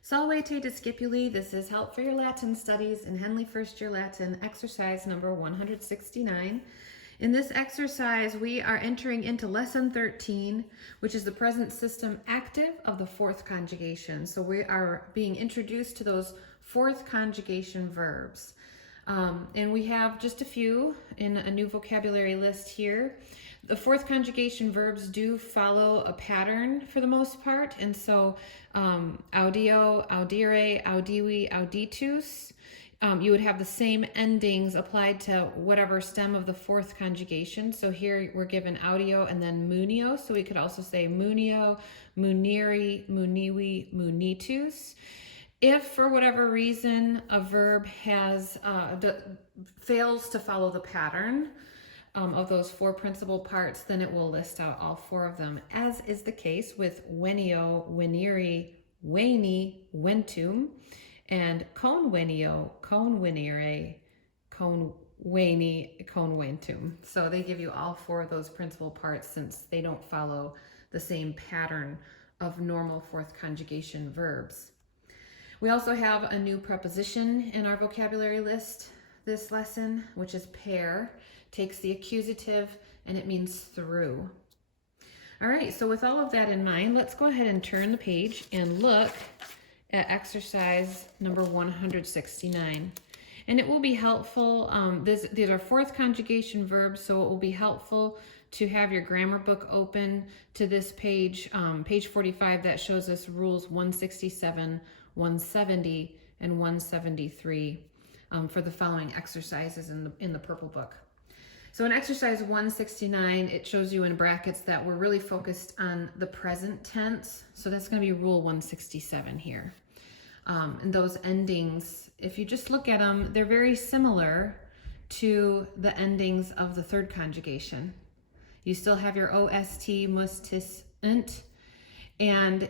Salvete discipuli, this is Help for Your Latin Studies in Henle First Year Latin, exercise number 169. In this exercise, we are entering into lesson 13, which is the present system active of the fourth conjugation. So we are being introduced to those fourth conjugation verbs. And we have just a few in a new vocabulary list here. The fourth conjugation verbs do follow a pattern for the most part. And so audio, audire, audivi, auditus, you would have the same endings applied to whatever stem of the fourth conjugation. So here we're given audio and then munio. So we could also say munio, muniri, muniwi, munitus. If for whatever reason a verb has fails to follow the pattern of those four principal parts, then it will list out all four of them, as is the case with venio, veniri, veni, ventum, and convenio, convenire, conveni, conventum. So they give you all four of those principal parts since they don't follow the same pattern of normal fourth conjugation verbs. We also have a new preposition in our vocabulary list this lesson, which is per. Takes the accusative and it means through. All right, so with all of that in mind, let's go ahead and turn the page and look at exercise number 169. And it will be helpful, these are fourth conjugation verbs, so it will be helpful to have your grammar book open to this page, page 45, that shows us rules 167, 170, and 173 for the following exercises in the purple book. So in exercise 169, it shows you in brackets that we're really focused on the present tense. So that's going to be rule 167 here. And those endings, if you just look at them, they're very similar to the endings of the third conjugation. You still have your OST, mus, tis, nt. And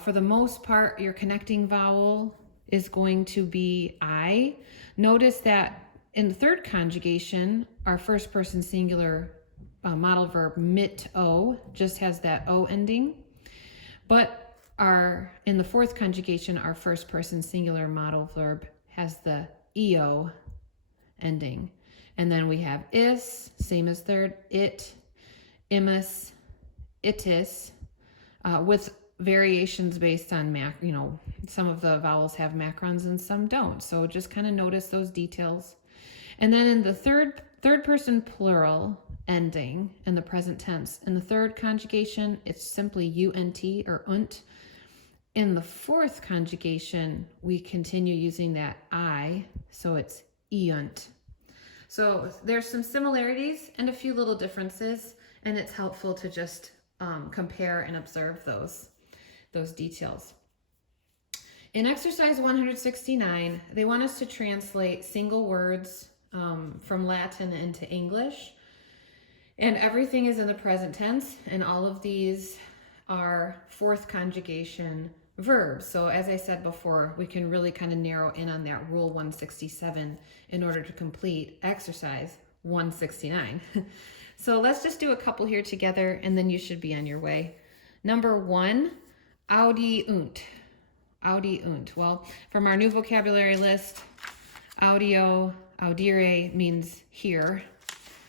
for the most part, your connecting vowel is going to be I. Notice that in the third conjugation, our first person singular modal verb mit-o just has that O ending. But in the fourth conjugation, our first person singular modal verb has the eo ending. And then we have is, same as third, it, imus, itis, with variations based on some of the vowels have macrons and some don't. So just kind of notice those details. And then in the third person plural ending in the present tense, in the third conjugation, it's simply unt or unt. In the fourth conjugation, we continue using that I, so it's eunt. So there's some similarities and a few little differences, and it's helpful to just compare and observe those details. In exercise 169, they want us to translate single words from Latin into English, and everything is in the present tense, and all of these are fourth conjugation verbs. So as I said before, we can really kind of narrow in on that rule 167 in order to complete exercise 169. So let's just do a couple here together, and then you should be on your way. Number 1, audiunt. Audiunt. Well, from our new vocabulary list, audio, audire means hear.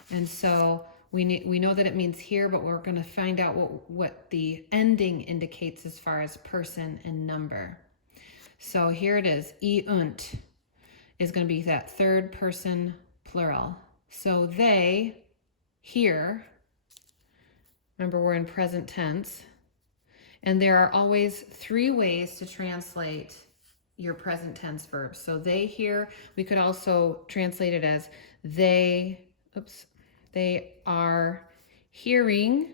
And so we know that it means hear, but we're going to find out what the ending indicates as far as person and number. So here it is. Eunt is going to be that third person plural. So they hear. Remember, we're in present tense. And there are always three ways to translate your present tense verbs. So they hear, we could also translate it as they are hearing,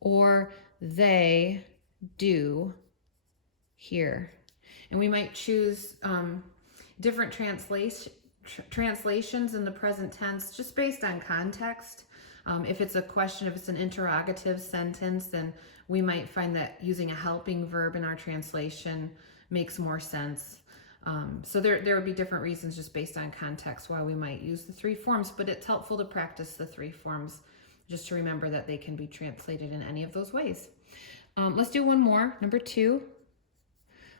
or they do hear. And we might choose different translations in the present tense just based on context. If it's a question, if it's an interrogative sentence, then we might find that using a helping verb in our translation makes more sense. So there would be different reasons just based on context why we might use the three forms, but it's helpful to practice the three forms just to remember that they can be translated in any of those ways. Let's do one more. Number 2,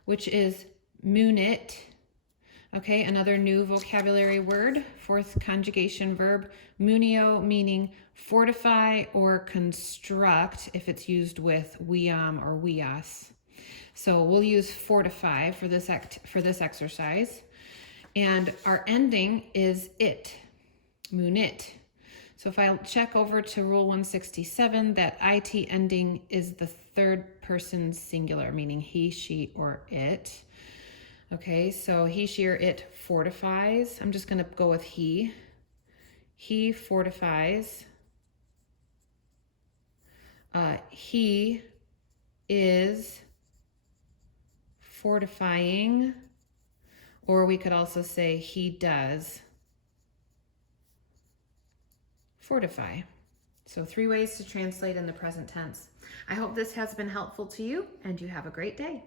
which is munit. Okay, another new vocabulary word, fourth conjugation verb, munio, meaning fortify or construct if it's used with weam or weas. So we'll use fortify for this exercise. And our ending is it, munit. So if I check over to Rule 167, that it ending is the third person singular, meaning he, she, or it. Okay, so he, she, or it fortifies. I'm just going to go with he. He fortifies. He is fortifying. Or we could also say he does fortify. So 3 ways to translate in the present tense. I hope this has been helpful to you, and you have a great day.